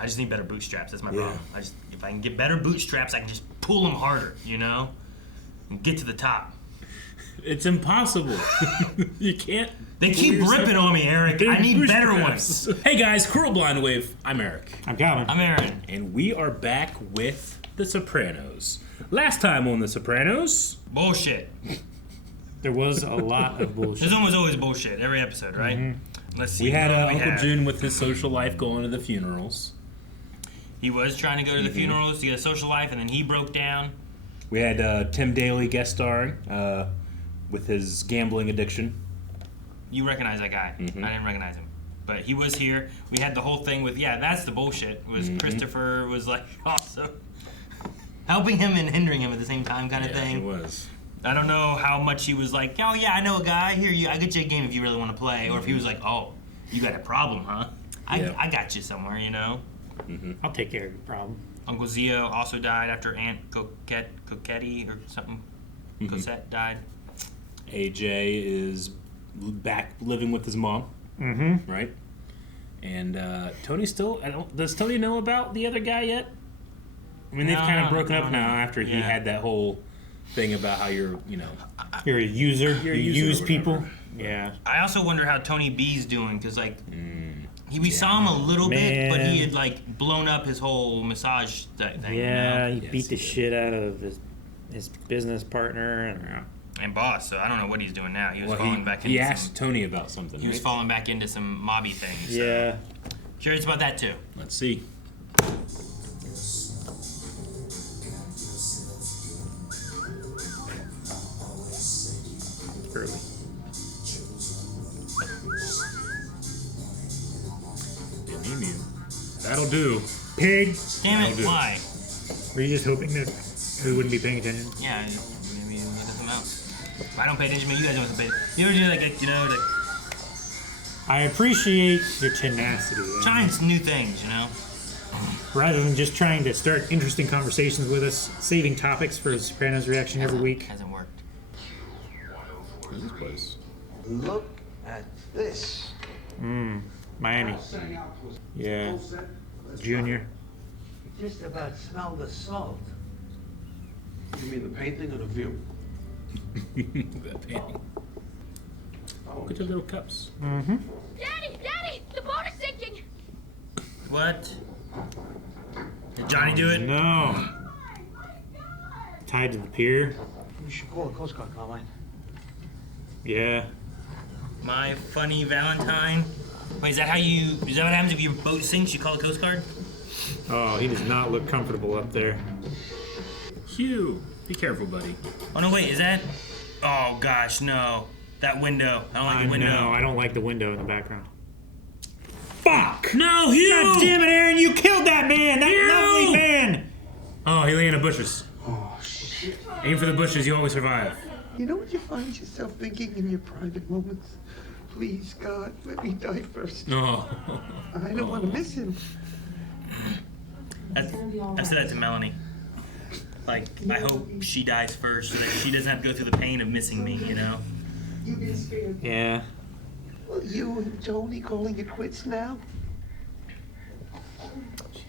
I just need better bootstraps. That's my problem. If I can get better bootstraps, I can just pull them harder, you know, and get to the top. It's impossible. You can't. They keep ripping on me, Eric. I need better ones. Hey guys, Coral Blind Wave. I'm Eric. I'm Calvin. I'm Aaron. And we are back with The Sopranos. Last time on The Sopranos... Bullshit. There was a lot of bullshit. There's almost always bullshit every episode, right? Mm-hmm. Let's see. We had Uncle June with his social life going to the funerals. He was trying to go to the funerals to get a social life, and then he broke down. We had Tim Daly guest starring with his gambling addiction. You recognize that guy. I didn't recognize him. But he was here. We had the whole thing with, that's the bullshit. Was Christopher was like also helping him and hindering him at the same time kind of thing. He was. I don't know how much he was like, oh yeah, I know a guy. Here, I get you a game if you really want to play. Or if he was like, oh, you got a problem, huh? I got you somewhere, you know? I'll take care of your problem. Uncle Zio also died after Aunt Coquette or something. Cosette died. AJ is back living with his mom. Right? And Tony still... does Tony know about the other guy yet? I mean, they've kind of broken up now after he had that whole thing about how you're a user. You use people. Yeah. I also wonder how Tony B's doing, because, like, we saw him a little bit, but he had, like, blown up his whole massage thing. Yeah, he beat the shit out of his business partner. And boss, so I don't know what he's doing now. He was falling back into He asked Tony about something. He was falling back into some mobby things. Yeah. So. Curious about that, too. Let's see. Early. That'll do. Pig. Damn it, why? Were you just hoping that we wouldn't be paying attention? Yeah, maybe look at something else. If I don't pay attention, maybe you guys don't pay attention. You ever do like, I appreciate your tenacity. trying some new things, Rather than just trying to start interesting conversations with us, saving topics for Sopranos reaction every week. Hasn't worked. Where's this place? Look at this. Miami. Yeah. Junior. Just about smell the salt. You mean the painting or the view? That painting. Look at your little cups. Daddy! The boat is sinking! What? Did Johnny do it? No. Tied to the pier. You should call the Coast Guard, Carmine. Yeah. My funny Valentine. Wait, is that what happens if your boat sinks? You call the Coast Guard? Oh, he does not look comfortable up there. Hugh, be careful, buddy. Oh no, wait, is that? Oh gosh, no. That window. I don't like the window. No, I don't like the window in the background. Fuck! No, Hugh! God damn it, Aaron! You killed that man! That lovely man! Oh, he lay in the bushes. Oh, shit. Aim for the bushes, you always survive. You know what you find yourself thinking in your private moments? Please, God, let me die first. No. I don't want to miss him. I said that to Melanie. Like, I hope she dies first so that she doesn't have to go through the pain of missing me, Yeah. Well, you and Tony calling it quits now?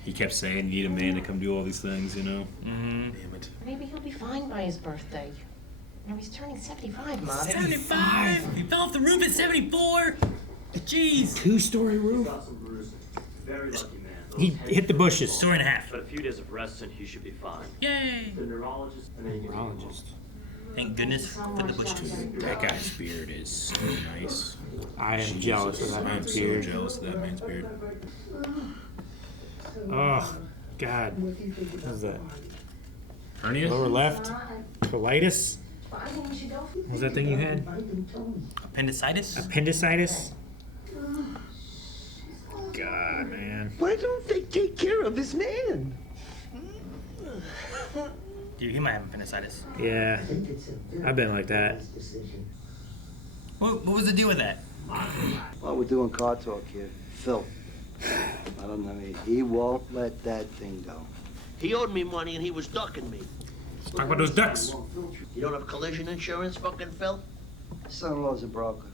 He kept saying, you need a man to come do all these things, Damn it. Maybe he'll be fine by his birthday. He's turning 75, Mom. 75? He fell off the roof at 74? Jeez. 2-story roof? Very lucky man. He hit the bushes. Story and a half. But a few days of rest and he should be fine. Yay. The neurologist and then you Neurologist. Thank goodness for the bushes. That guy's beard is so nice. I am jealous of that I'm man's so beard. jealous of that man's beard. Oh, God. What is that? Hernia? Lower left? Colitis? What was that thing you had? Appendicitis? Appendicitis? God, man. Why don't they take care of this man? Dude, he might have appendicitis. Yeah. I've been like that. What was the deal with that? Well, we're doing car talk here. Phil. I don't know. He won't let that thing go. He owed me money and he was ducking me. Let's talk about those ducks. You don't have collision insurance, fucking Phil? Son-in-law's a broker.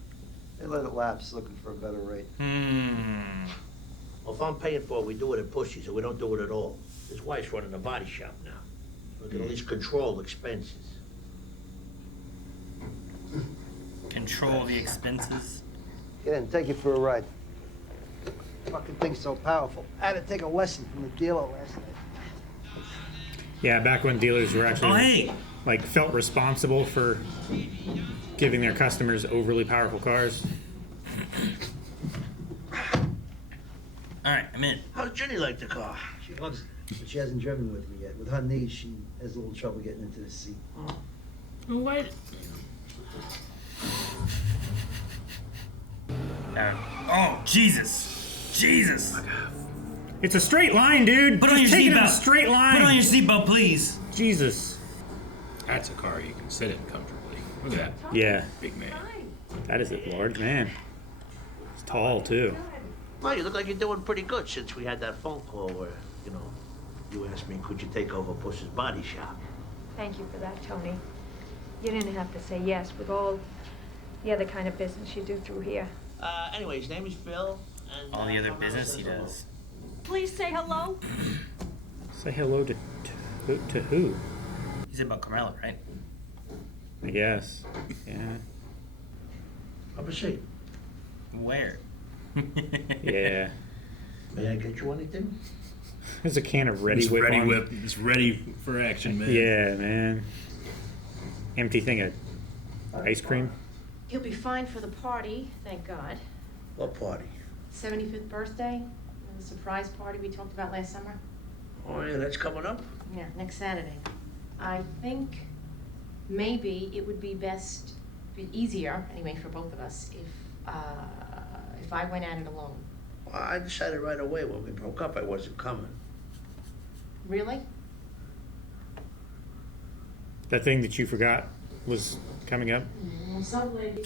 They let it lapse looking for a better rate. Well, if I'm paying for it, we do it at Pussy's, or we don't do it at all. His wife's running a body shop now. We can at least control expenses. Control the expenses. Get in, take you for a ride. Fucking thing's so powerful. I had to take a lesson from the dealer last night. Yeah, back when dealers were actually Oh, hey! like felt responsible for giving their customers overly powerful cars. Alright, I'm in. How's Jenny like the car? She loves it, but she hasn't driven with me yet. With her knees, she has a little trouble getting into the seat. What? Oh, Jesus! Jesus! It's a straight line, dude. Put on Just your take it in a seatbelt. straight line. Put on your seatbelt, please. Jesus. That's a car you can sit in comfortably. Look at that. Yeah, Big man. that is a large man. He's tall too. Well, you look like you're doing pretty good since we had that phone call where, you asked me, could you take over Puss's body shop? Thank you for that, Tony. You didn't have to say yes with all the other kind of business you do through here. Anyway, his name is Phil. And, All the other Carmelo business says he hello. does. Please say hello. Say hello to who? He said about Carmelo, right? I guess. Yeah. Have a seat. Where? Yeah. May I get you anything? There's a can of Ready It's Whip. ready on- whip. It's ready for action, man. Yeah, man. Empty thing of ice cream. He'll be fine for the party, thank God. What party? 75th birthday, the surprise party we talked about last summer. Oh, yeah, that's coming up. Yeah, next Saturday. I think maybe it would be easier, anyway, for both of us, if I went at it alone. Well, I decided right away when we broke up I wasn't coming. Really? That thing that you forgot was coming up. That's why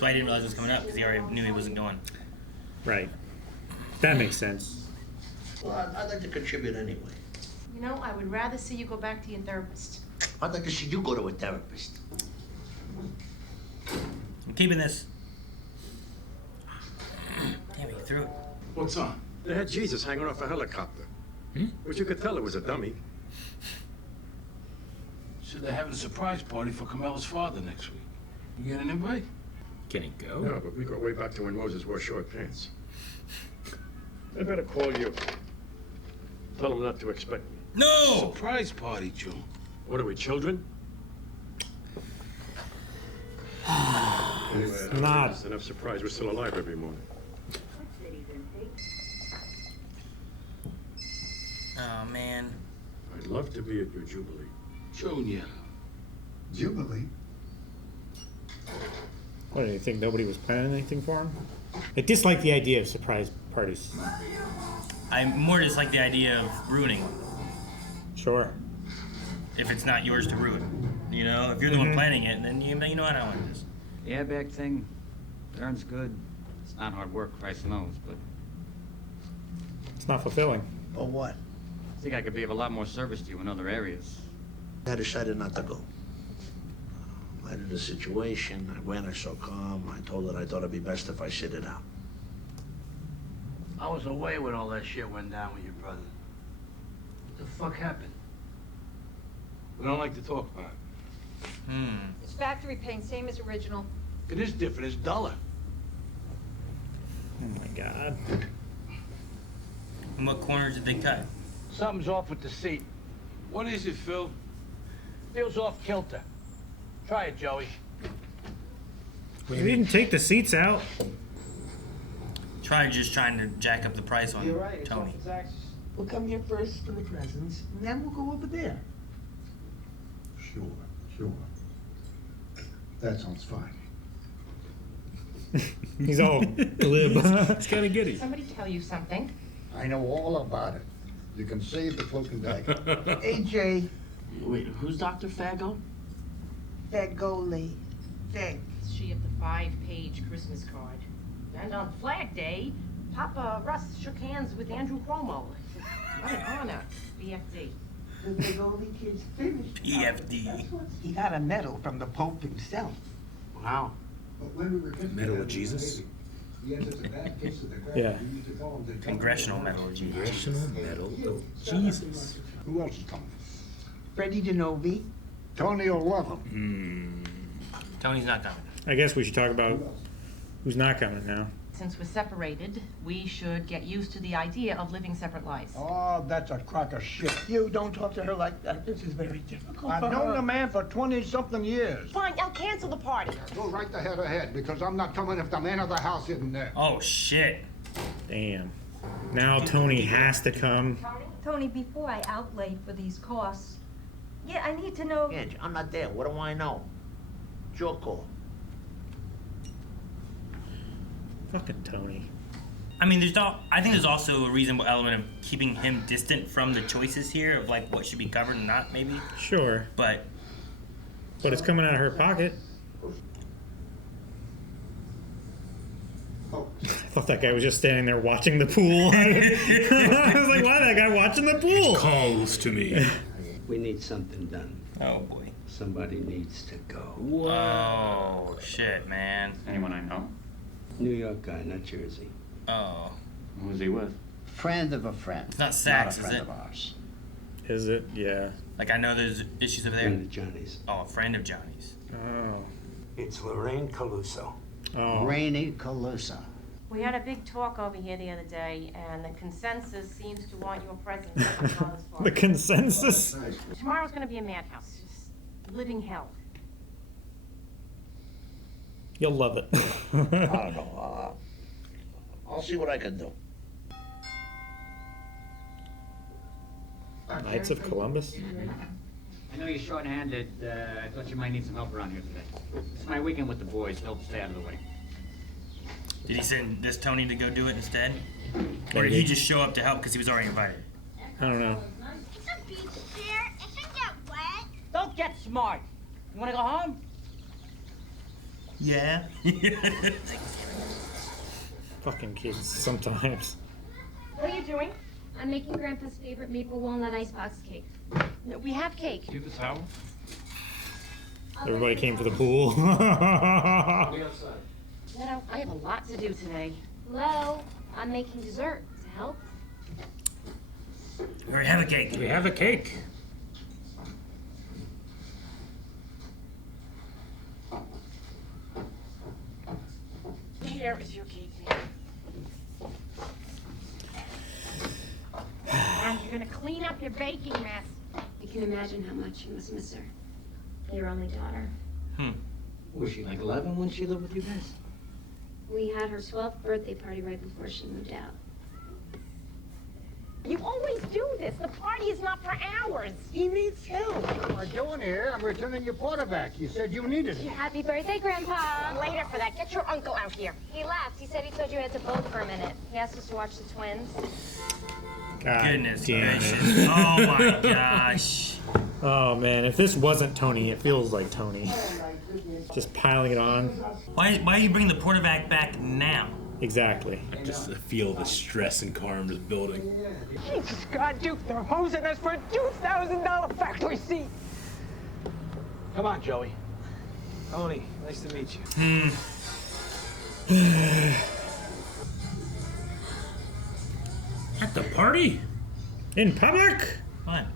I didn't realize it was coming up, because he already knew he wasn't going. Right. That makes sense. Well, I'd like to contribute anyway. You know, I would rather see you go back to your therapist. I'd like to see you go to a therapist. I'm keeping this. Damn it, you threw it. What's on? They had Jesus hanging off a helicopter. But you could tell it was a dummy. So they're having a surprise party for Carmelo's father next week. You get an invite? Can he go? No, but we go way back to when Moses wore short pants. They better call you. Tell them not to expect me. No! Surprise party, Joe. What are we, children? Anyway, not. it's enough surprise we're still alive every morning. Oh, man. I'd love to be at your Jubilee. Junior. Jubilee? What, do you think nobody was planning anything for him? I dislike the idea of surprise parties. I more just like the idea of ruining one. Sure. If it's not yours to ruin. You know, if you're the one planning it, then you know what I want this. The airbag thing, Darren's good. It's not hard work, Christ knows, but It's not fulfilling. Or what? I think I could be of a lot more service to you in other areas. I decided not to go. I had the situation, I went, I saw calm, I told her I thought it'd be best if I sit it out. I was away when all that shit went down with your brother. What the fuck happened? We don't like to talk about it. It's factory paint, same as original. It is different, it's duller. Oh my god. And what corners did they cut? Something's off with the seat. What is it, Phil? Feels off kilter. Try it, Joey. You didn't take the seats out. Just trying to jack up the price on Tony. We'll come here first for the presents, and then we'll go over there. Sure. That sounds fine. He's all glib. It's kind of giddy. Somebody tell you something. I know all about it. You can save the cloak and dagger. AJ, Wait, who's Dr. Fago? Fagoli. Fag. She of the 5-page Christmas card. And on Flag Day, Papa Russ shook hands with Andrew Cuomo. What an honor, BFD. The Fagoli kid's finished. PFD. He got a medal from the Pope himself. Wow. But when we were getting Medal of together, Jesus? maybe Yeah. Congressional Medal of Jesus. Congressional Medal of Jesus. Who else is coming? Freddie DeNovi. Tony will love him. Tony's not coming. I guess we should talk about who's not coming now. Since we're separated, we should get used to the idea of living separate lives. Oh, that's a crock of shit. You don't talk to her like that. This is very difficult. I've known the man for 20-something years. Fine, I'll cancel the party. Go right the head ahead, because I'm not coming if the man of the house isn't there. Oh shit. Damn. Now Tony has to come. Tony, before I outlay for these costs, yeah, I need to know. Ange, I'm not there. What do I know? It's your call. Fucking Tony. I mean, I think there's also a reasonable element of keeping him distant from the choices here of like what should be covered and not, maybe. Sure. But it's coming out of her pocket. I thought that guy was just standing there watching the pool. I was like, why that guy watching the pool? Calls to me. We need something done. Oh boy. Somebody needs to go. Whoa. Shit, man. Anyone I know? New York guy, not Jersey. Oh. Who's he with? Friend of a friend. It's not Sachs, not a is friend it? of ours. Is it? Yeah. Like I know there's issues over there. Friend of Johnny's. Oh, a friend of Johnny's. Oh. It's Lorraine Caluso. Oh. Rainey Caluso. We had a big talk over here the other day, and the consensus seems to want your presence at the father's party. The consensus? Tomorrow's gonna be a madhouse. Just living hell. You'll love it. I don't know. I'll see what I can do. Knights of Columbus? I know you're short-handed. I thought you might need some help around here today. It's my weekend with the boys. They'll stay out of the way. Did he send this Tony to go do it instead? Or did he just show up to help because he was already invited? I don't know. It's a beach chair. It can get wet. Don't get smart. You wanna go home? Yeah. Fucking kids sometimes. What are you doing? I'm making Grandpa's favorite maple walnut icebox cake. No, we have cake. Do this, Howard? Everybody came for the pool. No, I have a lot to do today. Hello? I'm making dessert to help. We have a cake. We have a cake. Here is your cake. And you're gonna clean up your baking mess. You can imagine how much you must miss her. Your only daughter. Was she like 11 when she lived with you guys? We had her 12th birthday party right before she moved out. You always do this. The party is not for hours. He needs help. What am I doing here? I'm returning your quarterback. You said you needed it. Happy birthday, Grandpa. Later for that. Get your uncle out here. He left. He said he told you had to vote for a minute. He asked us to watch the twins. God Goodness damn gracious. it. Oh my gosh. Oh man, if this wasn't Tony, it feels like Tony. Just piling it on. Why are you bringing the quarterback back now? Exactly. I just feel the stress in Carmen's building. Jesus God, Duke, they're hosing us for a $2,000 factory seat. Come on, Joey. Tony, nice to meet you. At the party? In public? What?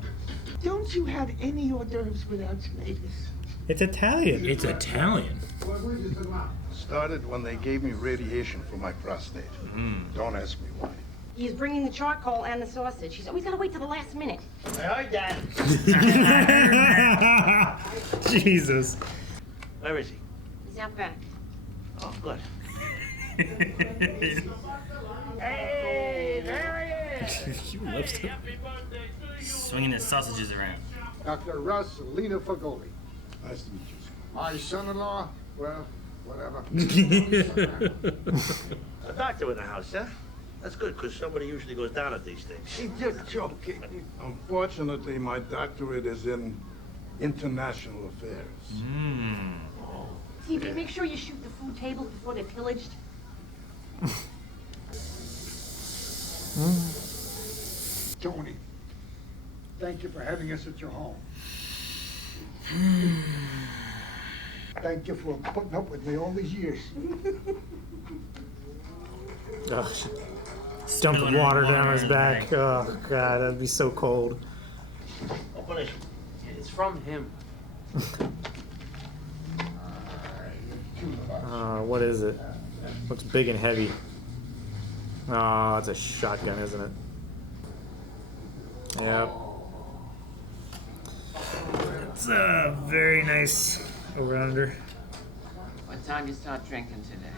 Don't you have any hors d'oeuvres without tomatoes? It's Italian. It's Italian. Started when they gave me radiation for my prostate. Don't ask me why. He's bringing the charcoal and the sausage. He's always got to wait till the last minute. I heard that. Jesus. Where is he? He's out back. Oh, good. Hey, there he is. He loves to. Swinging his sausages around. Dr. Russ Lena Fagoli. Nice to meet you. My son-in-law, well, whatever. A doctor in the house, huh? That's good, because somebody usually goes down at these things. She's just joking. Unfortunately, my doctorate is in international affairs. TV, make sure you shoot the food table before they're pillaged. Tony, thank you for having us at your home. Thank you for putting up with me all these years. Ugh. Dumped water down his back. Oh, God, that'd be so cold. Open it. It's from him. What is it? Looks big and heavy. Oh, it's a shotgun, isn't it? Yep. It's a very nice over-under. What time you start drinking today?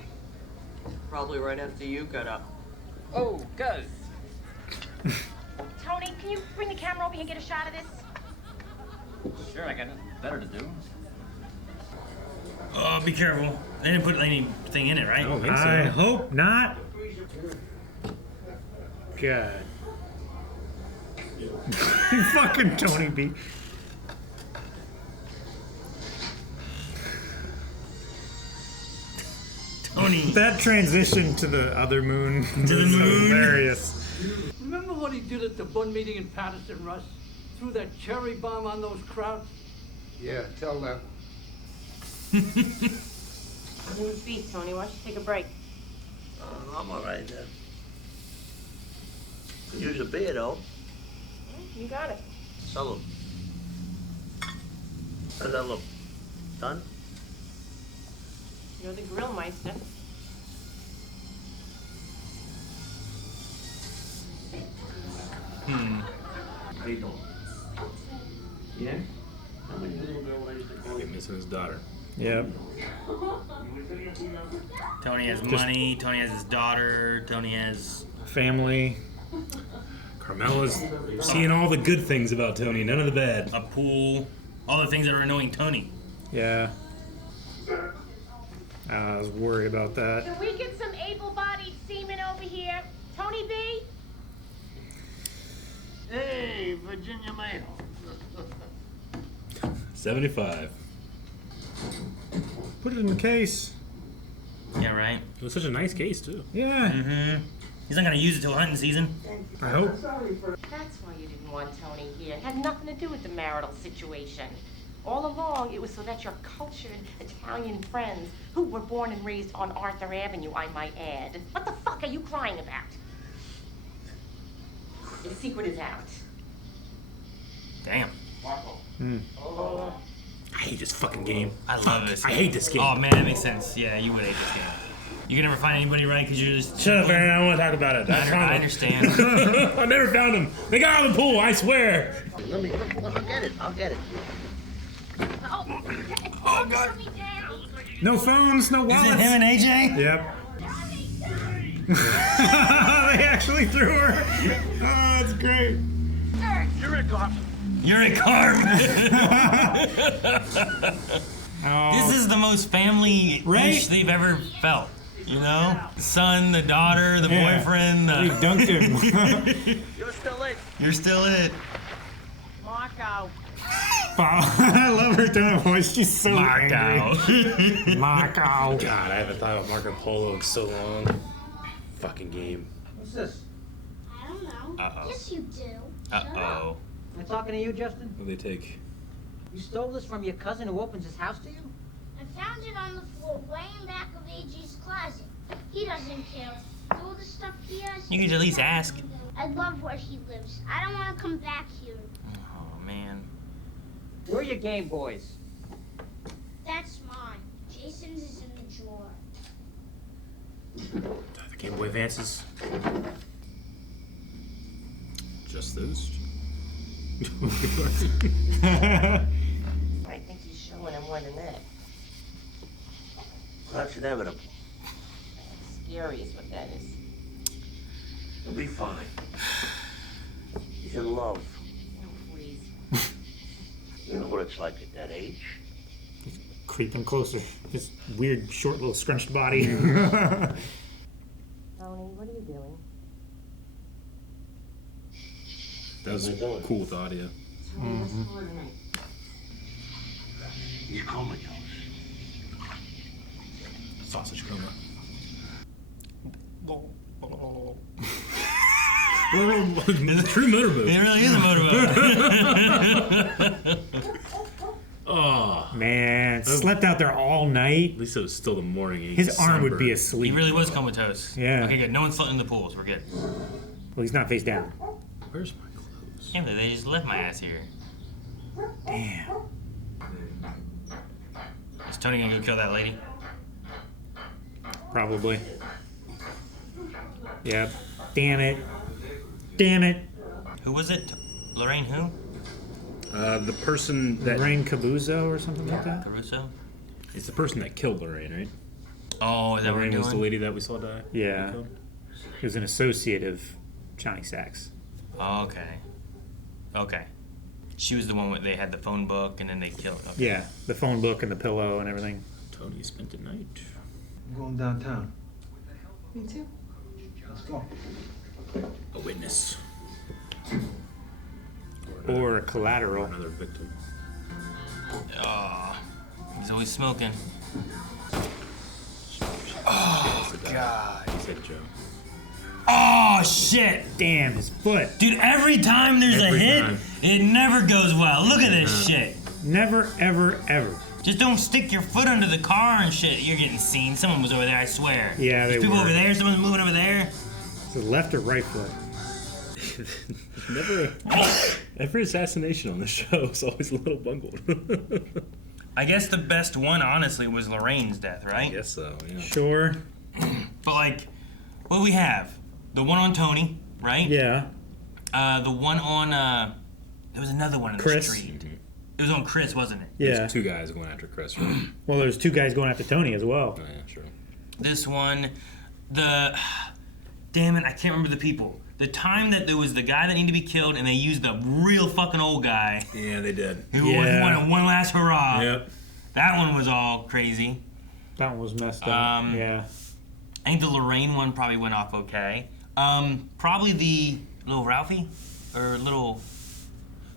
Probably right after you got up. Oh, good. Tony, can you bring the camera over here and get a shot of this? Sure, I got nothing better to do. Oh, be careful. They didn't put anything in it, right? I don't think so. I hope not. God. Fucking Tony B. Tony. That transition to the other moon To the was moon. hilarious. Remember what he did at the Bun meeting in Patterson, Russ? Threw that cherry bomb on those crowds? Yeah, tell them. Smooth beat, Tony. Why don't you take a break? I'm all right. Could use a beer, though. You got it. Salud. How's that look? Done? You're the grill meister. How you doing? Yeah? How many little girl I used to call you? Missing his daughter. Yep. Tony has money. Tony has his daughter. Tony has family. Carmela's seeing all the good things about Tony, none of the bad. A pool. All the things that are annoying Tony. Yeah. I was worried about that. Can we get some able-bodied seamen over here? Tony B? Hey, Virginia Mayo. 75. Put it in the case. Yeah, right. It was such a nice case, too. Yeah. Mm-hmm. He's not gonna use it till hunting season. I hope. That's why you didn't want Tony here. It had nothing to do with the marital situation. All along, it was so that your cultured Italian friends, who were born and raised on Arthur Avenue, I might add. What the fuck are you crying about? The secret is out. Damn. I hate this fucking game. I love this game. I hate this game. Oh, man, that makes sense. Yeah, you would hate this game. You can never find anybody right because you're just... Shut up, Aaron. I don't want to talk about it. I understand. I never found him. They got out of the pool, I swear. Let me, I'll get it. I'll get it. Oh, God. No phones, no wallets. Is it him and AJ? Yep. They actually threw her. Oh, that's great. You're a cop. You're a carp. Oh. This is the most family-ish Right? they've ever felt. You know? The son, the daughter, the boyfriend. We dunked him. You're still it. You're still it. Marco. I love her tone of voice. She's so Marco. angry. Marco. God, I haven't thought about Marco Polo in so long. Fucking game. What's this? I don't know. Uh-oh. Yes, you do. Uh-oh. Am I talking to you, Justin? What do they take? You stole this from your cousin who opens his house to you? I found it on the floor way in back of AJ's closet. He doesn't care. All the stuff he has. You could at least ask. I love where he lives. I don't want to come back here. Oh, man. Where are your Game Boys? That's mine. Jason's is in the drawer. The Game Boy Advances. Just those. I think he's showing him one in that. That's inevitable. Scary is what that is. You'll be fine. He's in love. Oh, please. You know what it's like at that age. Creeping closer. His weird, short, little scrunched body. Tony, what are you doing? That was cool with the audio. Tony, let's call it a night. He's comatose. Sausage coma. True motorboat. It really is a motorboat. Oh, man. and slept out there all night. At least it was still the morning. His arm would be asleep. He really was comatose. Yeah. Okay, good. No one's floating in the pool, so we're good. Well, he's not face down. Where's my clothes? Can't believe they just left my ass here. Damn. Is Tony gonna go kill that lady? Probably. Yep. Damn it. Damn it. Who was it? Lorraine who? The person that... Lorraine Caruso or something like that? Caruso? It's the person that killed Lorraine, right? Oh, is that what Lorraine we're was the doing? lady that we saw die? Yeah. He was an associate of Johnny Sacks. Oh, okay. Okay. She was the one where they had the phone book and then they killed. Okay. Yeah, the phone book and the pillow and everything. Tony spent the night. I'm going downtown. Me too. Let's go. A witness. Or a collateral. Or another victim. Oh, he's always smoking. Oh, God. He said Joe. Oh, shit. Damn, his foot. Dude, every time there's a hit, it never goes well. Look at this shit. Never, ever, ever. Just don't stick your foot under the car and shit. You're getting seen. Someone was over there, I swear. Yeah, There's they people were. over there. Someone's moving over there. Is it left or right foot? Every assassination on the show is always a little bungled. I guess the best one, honestly, was Lorraine's death, right? I guess so, yeah. Sure. But, like, what do we have? The one on Tony, right? Yeah. The one on, there was another one in Chris. the street. It was on Chris, wasn't it? Yeah. There's two guys going after Chris, right? Well, there's two guys going after Tony as well. Oh, yeah, sure. This one, damn it, I can't remember the people. The time that there was the guy that needed to be killed and they used the real fucking old guy. Yeah, they did. Who wanted one last hurrah. Yep. That one was all crazy. That one was messed up. Yeah. I think the Lorraine one probably went off okay. Probably the little Ralphie or little.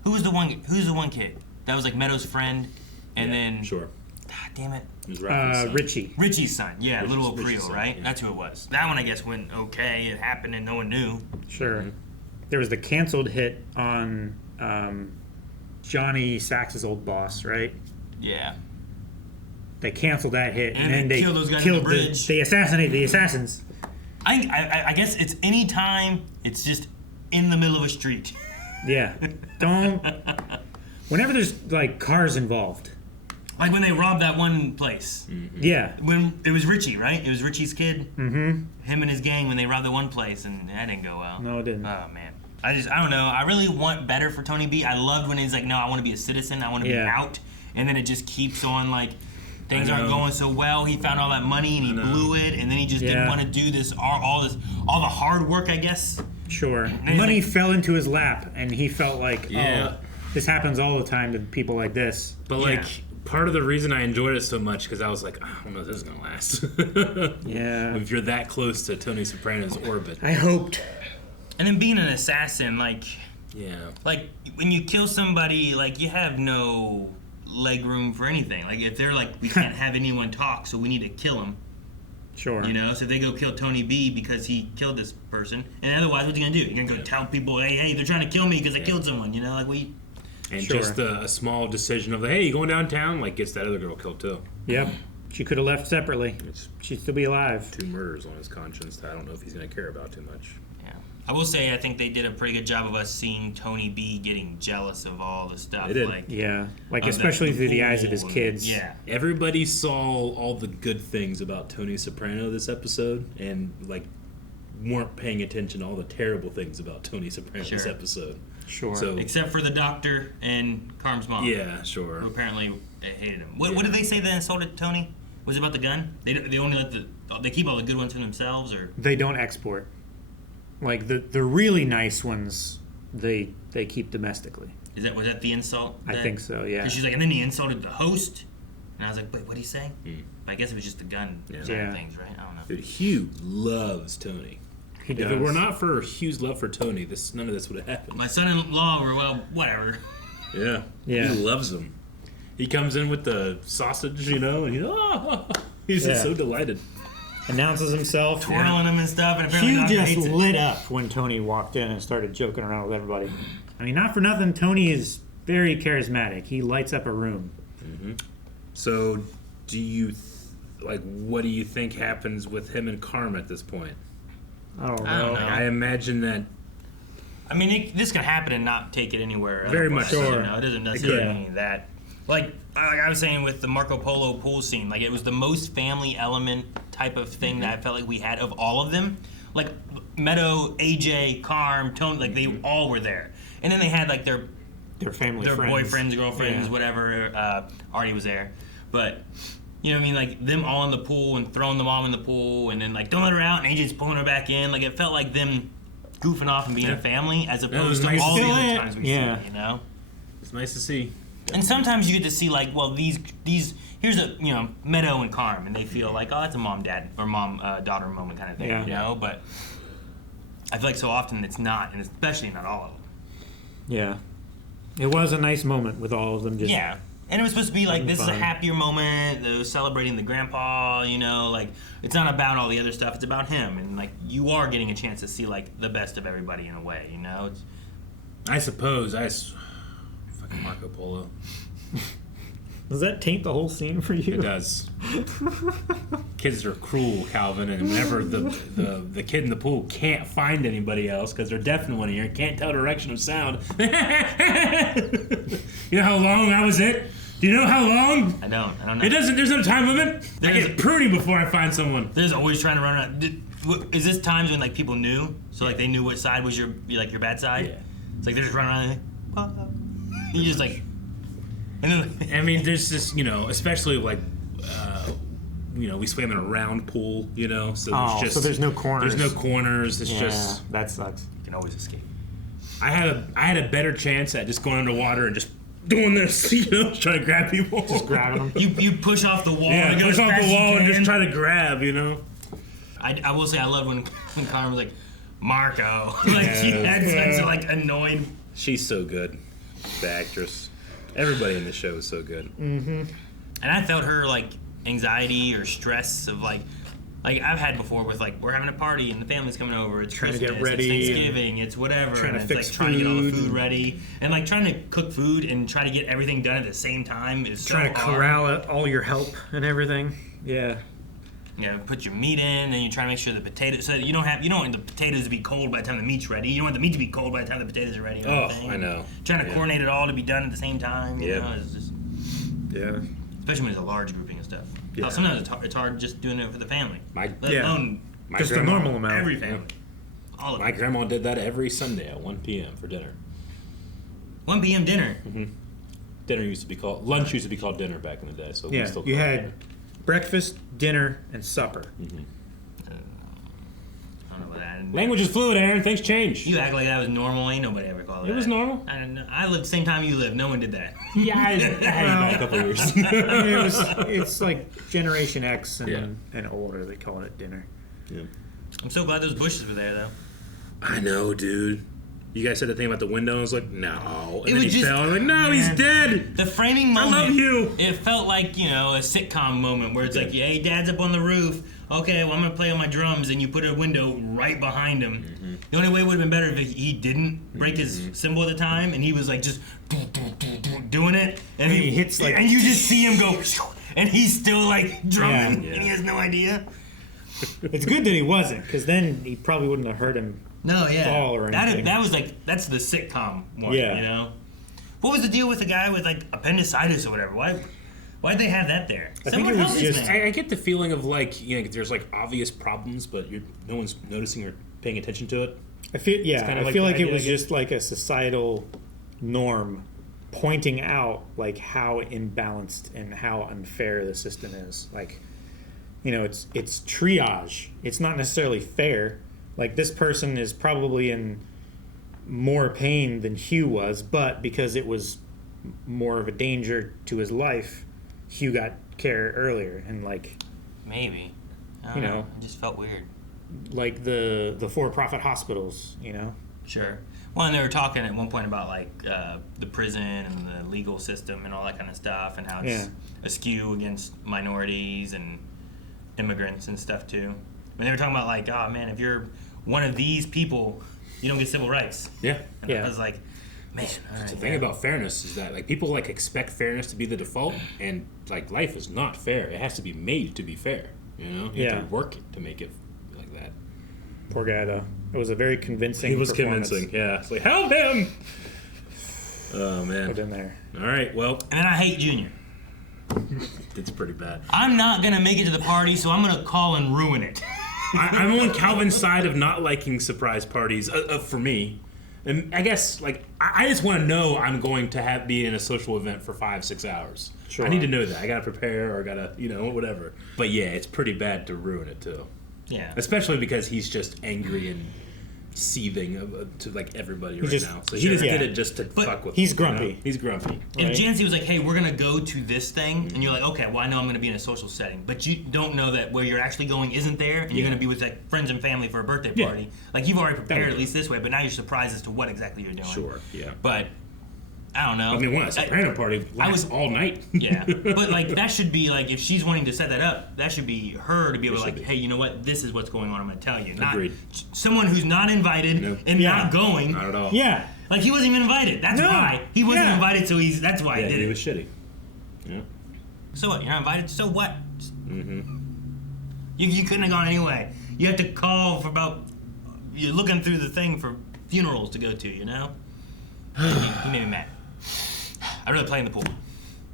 Who's the one kid that was like Meadows' friend, and then sure. God damn it. It was Ralphie's son. Richie. Richie's son. Yeah, little Richie's Creel, son, right? yeah. That's who it was. That one I guess went okay. It happened and no one knew. Sure. There was the canceled hit on Johnny Sachs' old boss, right? Yeah. They canceled that hit, And then they they killed those guys on killed the bridge. they assassinated the assassins. I guess it's any time it's just in the middle of a street. Yeah. Don't. Whenever there's like cars involved. Like when they robbed that one place. Yeah. When it was Richie, right? It was Richie's kid. Mm-hmm. Him and his gang when they robbed the one place, and that didn't go well. No, it didn't. Oh man. I don't know. I really want better for Tony B. I loved when he's like, no, I want to be a citizen. I want to be out. And then it just keeps on like things aren't going so well. He found all that money and he blew it, and then he just didn't want to do this all the hard work, I guess. Sure. he's Money like- fell into his lap, and he felt like, oh, this happens all the time to people like this. But like part of the reason I enjoyed it so much because I was like, I don't know if this is gonna last. Yeah. If you're that close to Tony Soprano's orbit. I hoped. And then being an assassin, like Yeah. like when you kill somebody, like you have no leg room for anything. Like if they're like, we can't have anyone talk, so we need to kill him. Sure. You know, so they go kill Tony B because he killed this person, and otherwise, what's he gonna do? You're gonna go tell people, hey, they're trying to kill me because I killed someone. You know, like we. And Sure. just a small decision of, hey, you going downtown? Like, gets that other girl killed, too. Yep. She could have left separately. She'd still be alive. 2 murders on his conscience that I don't know if he's going to care about too much. Yeah. I will say, I think they did a pretty good job of us seeing Tony B getting jealous of all the stuff. They did. Like, Yeah. Like, of especially the through the eyes of pool his and- kids. Yeah. Everybody saw all the good things about Tony Soprano this episode and, like, weren't paying attention to all the terrible things about Tony Soprano this Sure. episode. Sure. So, Except for the doctor and Carm's mom. yeah, sure. Who apparently hated him. What did they say that insulted Tony? Was it about the gun? They only let they keep all the good ones for themselves, or They don't export. Like, the really nice ones, they keep domestically. was that the insult? I think so, yeah. 'Cause she's like, and then he insulted the host, and I was like, wait, what did he say? Hmm. I guess it was just the gun side Yeah. of things, right? I don't know. Dude, Hugh loves Tony. He If does. it were not for Hugh's love for Tony, none of this would have happened. My son-in-law, or well, whatever. Yeah. Yeah. He loves him. He comes in with the sausage, you know, and he's just Yeah. so delighted. Announces himself. Twirling him and stuff, and apparently Hugh Doctor just hates it. lit up when Tony walked in and started joking around with everybody. I mean, not for nothing, Tony is very charismatic. He lights up a room. Mm-hmm. So, do you what do you think happens with him and Carm at this point? I don't know. I imagine that. I mean, this can happen and not take it anywhere. Very much so. You know, it doesn't necessarily mean that. Like I was saying with the Marco Polo pool scene, like it was the most family element type of thing that I felt like we had of all of them. Like Meadow, AJ, Carm, Tony, like they all were there. And then they had like their family their friends. boyfriends, girlfriends, whatever. Artie was there. But, you know what I mean? Like them all in the pool and throwing the mom in the pool and then like don't let her out and AJ's pulling her back in. Like it felt like them goofing off and being a family as opposed to all the other times we see it, you know? It's nice to see. And sometimes you get to see like, well, these here's a, you know, Meadow and Carm, and they feel like, oh, it's a mom-dad or mom-daughter moment kind of thing, you know? But I feel like so often it's not, and especially not all of them. Yeah. It was a nice moment with all of them just... Yeah. And it was supposed to be like, this is a fun. happier moment, they were celebrating the grandpa, you know, like, it's not about all the other stuff, it's about him, and like, you are getting a chance to see like the best of everybody in a way, you know? It's, I suppose, fucking Marco Polo. Does that taint the whole scene for you? It does. Kids are cruel, Calvin, and whenever the kid in the pool can't find anybody else because they're deaf in one ear and can't tell direction of sound. You know how long that was it? Do you know how long? I don't know. There's no time limit. I get pruny before I find someone. There's always trying to run around. Is this times when like people knew? So like they knew what side was your bad side? Yeah. It's like they're just running around and like, you just like, and then I mean, there's this, you know, especially like, you know, we swam in a round pool, you know, so there's no corners. There's no corners. It's just that sucks. You can always escape. I had a better chance at just going underwater and just doing this, you know, trying to grab people. Just grabbing them. You push off the wall. Yeah, and push off the wall and just try to grab, you know. I will say I love when Carmen was like, Marco. Like she had such like annoyed. She's so good, the actress. Everybody in the show is so good. Mm-hmm. And I felt her like anxiety or stress of like I've had before with like we're having a party and the family's coming over. It's trying Christmas, to get ready, it's Thanksgiving, it's whatever, trying and to it's fix like trying to get all the food food ready and like trying to cook food and try to get everything done at the same time is trying so to corral all your help and everything. Yeah. Yeah, put your meat in, and you try to make sure the potatoes. So you don't want the potatoes to be cold by the time the meat's ready. You don't want the meat to be cold by the time the potatoes are ready. I know. Trying to coordinate it all to be done at the same time. You know, it's just especially when it's a large grouping of stuff. Yeah. Sometimes it's hard just doing it for the family. Let alone just the normal amount. Every family. All of My it. grandma did that every Sunday at 1 p.m. for dinner. 1 p.m. dinner. Mm-hmm. Lunch used to be called dinner back in the day. So we still you call it had dinner. breakfast, dinner, and supper. Mm-hmm. I don't know about that. Language is fluid, Aaron. Things change. You act like that was normal. Ain't nobody ever called it. It was normal. I don't know. I lived the same time you lived. No one did that. Yeah, I had a couple of years. I mean, it's like Generation X and older. They call it dinner. Yeah. I'm so glad those bushes were there, though. I know, dude. You guys said the thing about the window. I was like, no. And It then was he just- fell. I'm like, no, he's dead. The framing I moment. love you. It felt like, you know, a sitcom moment where it's like, hey, Dad's up on the roof. Okay, well, I'm going to play on my drums. And you put a window right behind him. Mm-hmm. The only way it would have been better if he didn't break his cymbal at the time. And he was like just doing it. And he hits like... And you just see him go... And he's still like drumming. Yeah. And he has no idea. It's good that he wasn't, because then he probably wouldn't have hurt him. No, yeah. Fall or anything. That was like, that's the sitcom one, Yeah. you know? What was the deal with the guy with like appendicitis or whatever? Why'd they have that there? I think it was just... I get the feeling of like, you know, there's like obvious problems, but no one's noticing or paying attention to it. I feel like it was just just like a societal norm pointing out like how imbalanced and how unfair the system is. Like, you know, it's triage. It's not necessarily fair. Like, this person is probably in more pain than Hugh was, but because it was more of a danger to his life, Hugh got care earlier. And like, maybe, I you don't know, it just felt weird. Like the for-profit hospitals, you know. Sure. Well, and they were talking at one point about like the prison and the legal system and all that kind of stuff, and how it's askew against minorities and immigrants and stuff too. And they were talking about like, oh man, if you're one of these people, you don't get civil rights. Yeah. And I was like, Man, That's the thing about fairness is that like people like expect fairness to be the default, and like life is not fair. It has to be made to be fair. You know, you have to work it to make it like that. Poor guy though. It was a very convincing. He was performance. convincing. Yeah, it's like help him. Oh man. Put in there. All right. Well. And then I hate Junior. It's pretty bad. I'm not gonna make it to the party, so I'm gonna call and ruin it. I'm on Calvin's side of not liking surprise parties for me, and I guess like I just want to know I'm going to be in a social event for 5-6 hours. Sure. I need to know that. I gotta prepare or gotta whatever. But yeah, it's pretty bad to ruin it too. Yeah. Especially because he's just angry and seething to like everybody He right just- now. So he just did it just to fuck with. he's them, you know? grumpy. He's grumpy. If Jancy was like, hey, we're gonna go to this thing, and you're like, okay, well I know I'm gonna be in a social setting, but you don't know that where you're actually going isn't there, and you're gonna be with like friends and family for a birthday Yeah. party. Like you've already prepared That'd at be- least this way, but now you're surprised as to what exactly you're doing. Sure. Yeah. But I don't know. I mean, what a Soprano party lasts all night. Yeah, but like that should be like if she's wanting to set that up, that should be her to be able to like, hey, you know what? This is what's going on. I'm gonna tell you. Not Agreed. someone who's not invited and not going. Not at all. Yeah. Like he wasn't even invited. That's why he wasn't invited. So that's why Yeah, he did he it. was shitty. Yeah. So what? You're not invited. So what? Mm-hmm. You couldn't have gone anyway. You have to call for about. You're looking through the thing for funerals to go to. You know. He made me mad. I'd rather play in the pool.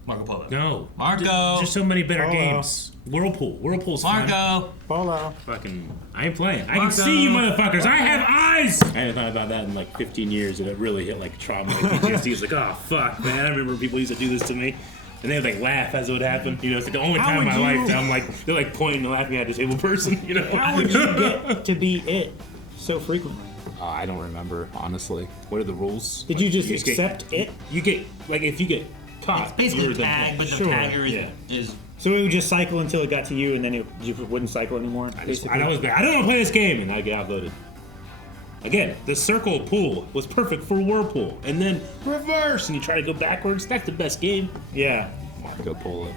Marco Polo. No. Marco. There's so many better Polo. games. Whirlpool's fun. Marco. Polo. Fucking, I ain't playing. I can Marco. see you motherfuckers. I have eyes. I haven't thought about that in like 15 years, and it really hit like trauma. Like PTSD. It's like, oh fuck, man. I remember people used to do this to me, and they would like laugh as it would happen. You know, it's like the only How time in my would you- life that I'm like they're like pointing and laughing at a disabled person. You know. How would you get to be it so frequently? I don't remember honestly. What are the rules? Did you just get- accept it? You get like if you get caught. It's basically you're the- tag, but the Sure. tagger is So it would just cycle until it got to you, and then you wouldn't cycle anymore. I basically? always be, I don't want to play this game, and I get outvoted. Again, the circle pool was perfect for Whirlpool, and then reverse, and you try to go backwards. That's the best game. Yeah. Marco Polo.